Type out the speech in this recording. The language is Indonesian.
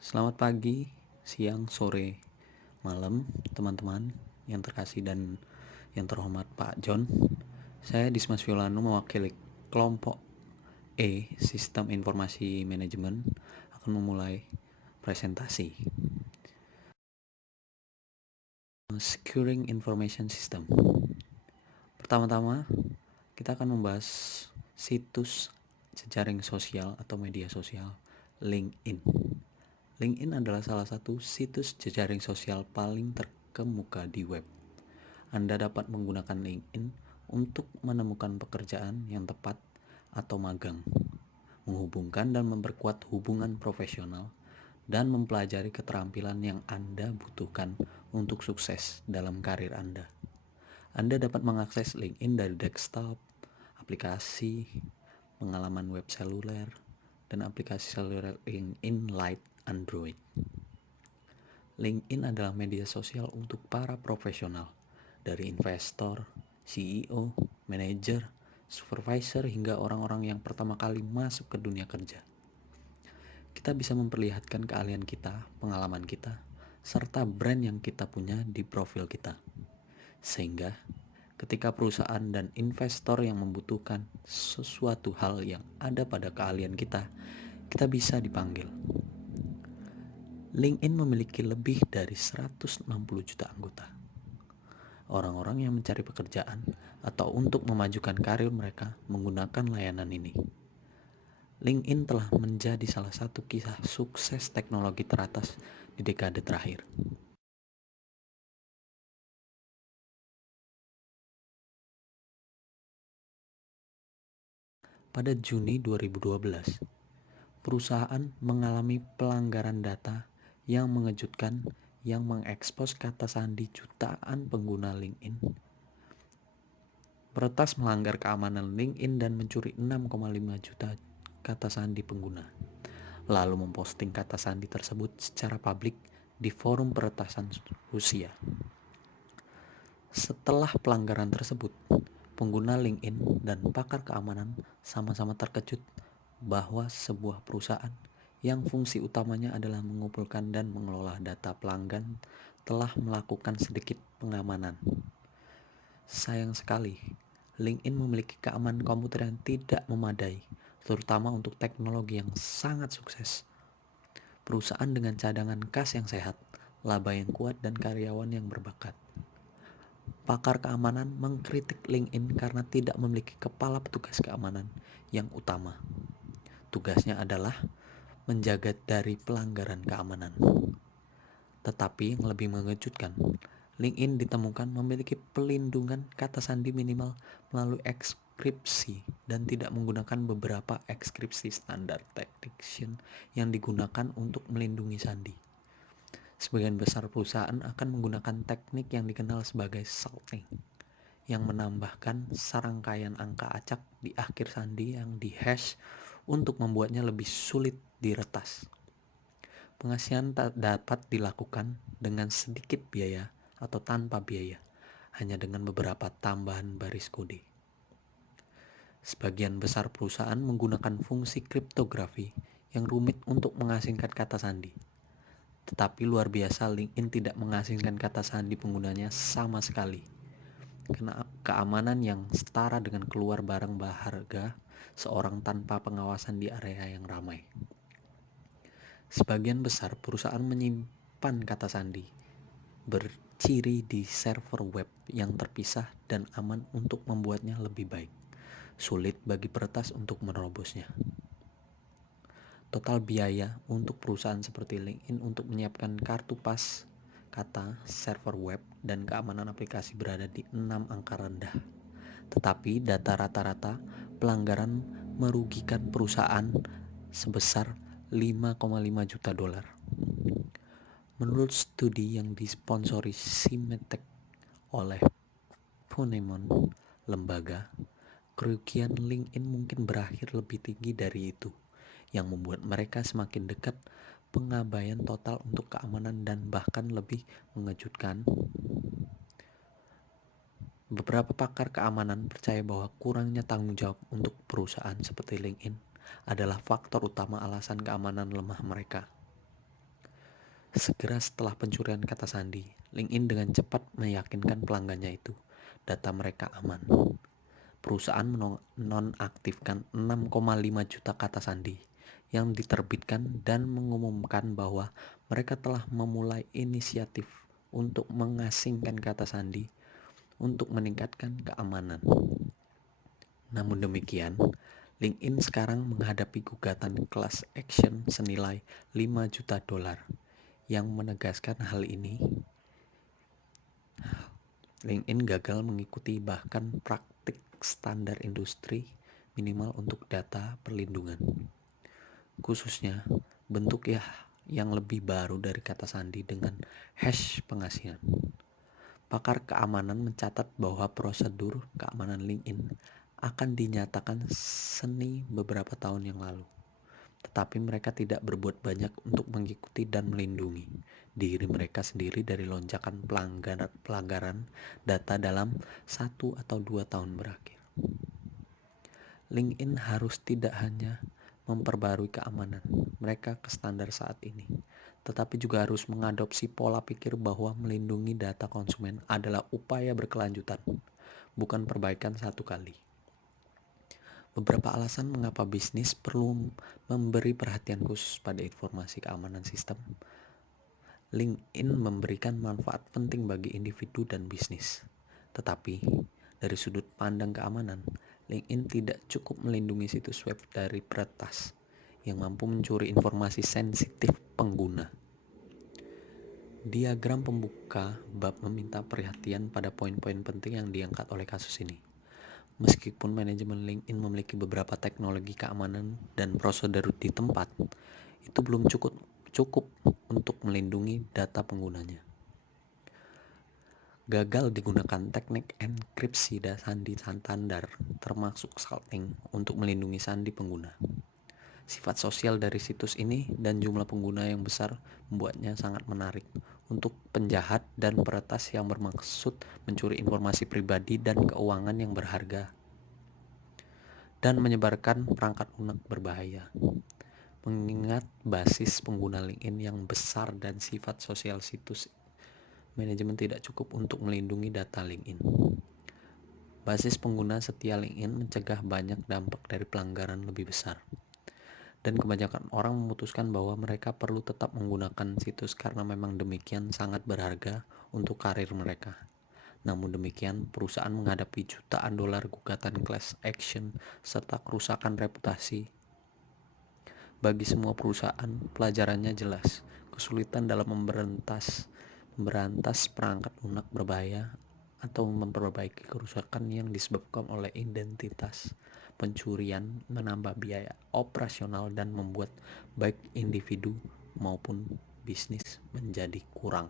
Selamat pagi, siang, sore, malam, teman-teman yang terkasih dan yang terhormat Pak John. Saya Dismas Violano mewakili kelompok Sistem Informasi Manajemen akan memulai presentasi. Securing Information System. Pertama-tama, kita akan membahas situs jejaring sosial atau media sosial LinkedIn. LinkedIn adalah salah satu situs jejaring sosial paling terkemuka di web. Anda dapat menggunakan LinkedIn untuk menemukan pekerjaan yang tepat atau magang, menghubungkan dan memperkuat hubungan profesional, dan mempelajari keterampilan yang Anda butuhkan untuk sukses dalam karir Anda. Anda dapat mengakses LinkedIn dari desktop, aplikasi, pengalaman web seluler, dan aplikasi seluler LinkedIn Lite Android. LinkedIn adalah media sosial untuk para profesional, dari investor, CEO, manajer, supervisor, hingga orang-orang yang pertama kali masuk ke dunia kerja. Kita bisa memperlihatkan keahlian kita, pengalaman kita, serta brand yang kita punya di profil kita. Sehingga ketika perusahaan dan investor yang membutuhkan sesuatu hal yang ada pada keahlian kita bisa dipanggil. LinkedIn memiliki lebih dari 160 juta anggota. Orang-orang yang mencari pekerjaan atau untuk memajukan karir mereka menggunakan layanan ini. LinkedIn telah menjadi salah satu kisah sukses teknologi teratas di dekade terakhir. Pada Juni 2012, perusahaan mengalami pelanggaran data yang mengejutkan yang mengekspos kata sandi jutaan pengguna LinkedIn. Peretas melanggar keamanan LinkedIn dan mencuri 6,5 juta kata sandi pengguna, lalu memposting kata sandi tersebut secara publik di forum peretasan Rusia. Setelah pelanggaran tersebut, pengguna LinkedIn dan pakar keamanan sama-sama terkejut bahwa sebuah perusahaan yang fungsi utamanya adalah mengumpulkan dan mengelola data pelanggan telah melakukan sedikit pengamanan. Sayang sekali, LinkedIn memiliki keamanan komputer yang tidak memadai, terutama untuk teknologi yang sangat sukses. Perusahaan dengan cadangan kas yang sehat, laba yang kuat, dan karyawan yang berbakat. Pakar keamanan mengkritik LinkedIn karena tidak memiliki kepala petugas keamanan yang utama. Tugasnya adalah menjaga dari pelanggaran keamanan. Tetapi yang lebih mengejutkan, LinkedIn ditemukan memiliki pelindungan kata sandi minimal melalui ekskripsi dan tidak menggunakan beberapa ekskripsi standar detection yang digunakan untuk melindungi sandi. Sebagian besar perusahaan akan menggunakan teknik yang dikenal sebagai salting, yang menambahkan serangkaian angka acak di akhir sandi yang dihash untuk membuatnya lebih sulit diretas. Pengasihan dapat dilakukan dengan sedikit biaya atau tanpa biaya, hanya dengan beberapa tambahan baris kode. Sebagian besar perusahaan menggunakan fungsi kriptografi yang rumit untuk mengasingkan kata sandi. Tetapi luar biasa, LinkedIn tidak mengasingkan kata sandi penggunanya sama sekali. Karena keamanan yang setara dengan keluar barang berharga seorang tanpa pengawasan di area yang ramai. Sebagian besar perusahaan menyimpan kata sandi berciri di server web yang terpisah dan aman untuk membuatnya lebih baik. Sulit bagi peretas untuk menerobosnya. Total biaya untuk perusahaan seperti LinkedIn untuk menyiapkan kartu pas kata, server web, dan keamanan aplikasi berada di 6 angka rendah. Tetapi data rata-rata pelanggaran merugikan perusahaan sebesar 5,5 juta dolar. Menurut studi yang disponsori Symantec oleh Ponemon lembaga, kerugian LinkedIn mungkin berakhir lebih tinggi dari itu, yang membuat mereka semakin dekat pengabaian total untuk keamanan dan bahkan lebih mengejutkan. Beberapa pakar keamanan percaya bahwa kurangnya tanggung jawab untuk perusahaan seperti LinkedIn adalah faktor utama alasan keamanan lemah mereka. Segera setelah pencurian kata sandi, LinkedIn dengan cepat meyakinkan pelanggannya itu data mereka aman. Perusahaan menonaktifkan 6,5 juta kata sandi yang diterbitkan dan mengumumkan bahwa mereka telah memulai inisiatif untuk mengasingkan kata sandi untuk meningkatkan keamanan. Namun demikian, LinkedIn sekarang menghadapi gugatan class action senilai 5 juta dolar yang menegaskan hal ini. LinkedIn gagal mengikuti bahkan praktik standar industri minimal untuk data perlindungan, khususnya bentuk yang lebih baru dari kata sandi dengan hash pengasingan. Pakar keamanan mencatat bahwa prosedur keamanan LinkedIn akan dinyatakan seni beberapa tahun yang lalu, tetapi mereka tidak berbuat banyak untuk mengikuti dan melindungi diri mereka sendiri dari lonjakan pelanggaran data dalam 1 atau 2 tahun berakhir. LinkedIn harus tidak hanya memperbarui keamanan mereka ke standar saat ini, tetapi juga harus mengadopsi pola pikir bahwa melindungi data konsumen adalah upaya berkelanjutan, bukan perbaikan satu kali. Beberapa alasan mengapa bisnis perlu memberi perhatian khusus pada informasi keamanan sistem. LinkedIn memberikan manfaat penting bagi individu dan bisnis. Tetapi, dari sudut pandang keamanan, LinkedIn tidak cukup melindungi situs web dari peretas yang mampu mencuri informasi sensitif pengguna. Diagram pembuka bab meminta perhatian pada poin-poin penting yang diangkat oleh kasus ini. Meskipun manajemen LinkedIn memiliki beberapa teknologi keamanan dan prosedur di tempat, itu belum cukup untuk melindungi data penggunanya. Gagal digunakan teknik enkripsi dan sandi standar, termasuk salting, untuk melindungi sandi pengguna. Sifat sosial dari situs ini dan jumlah pengguna yang besar membuatnya sangat menarik untuk penjahat dan peretas yang bermaksud mencuri informasi pribadi dan keuangan yang berharga dan menyebarkan perangkat lunak berbahaya. Mengingat basis pengguna LinkedIn yang besar dan sifat sosial situs, manajemen tidak cukup untuk melindungi data LinkedIn. Basis pengguna setia LinkedIn mencegah banyak dampak dari pelanggaran lebih besar. Dan kebanyakan orang memutuskan bahwa mereka perlu tetap menggunakan situs karena memang demikian sangat berharga untuk karir mereka. Namun demikian, perusahaan menghadapi jutaan dolar gugatan class action serta kerusakan reputasi. Bagi semua perusahaan, pelajarannya jelas. Kesulitan dalam memberantas perangkat lunak berbahaya atau memperbaiki kerusakan yang disebabkan oleh identitas pencurian menambah biaya operasional dan membuat baik individu maupun bisnis menjadi kurang.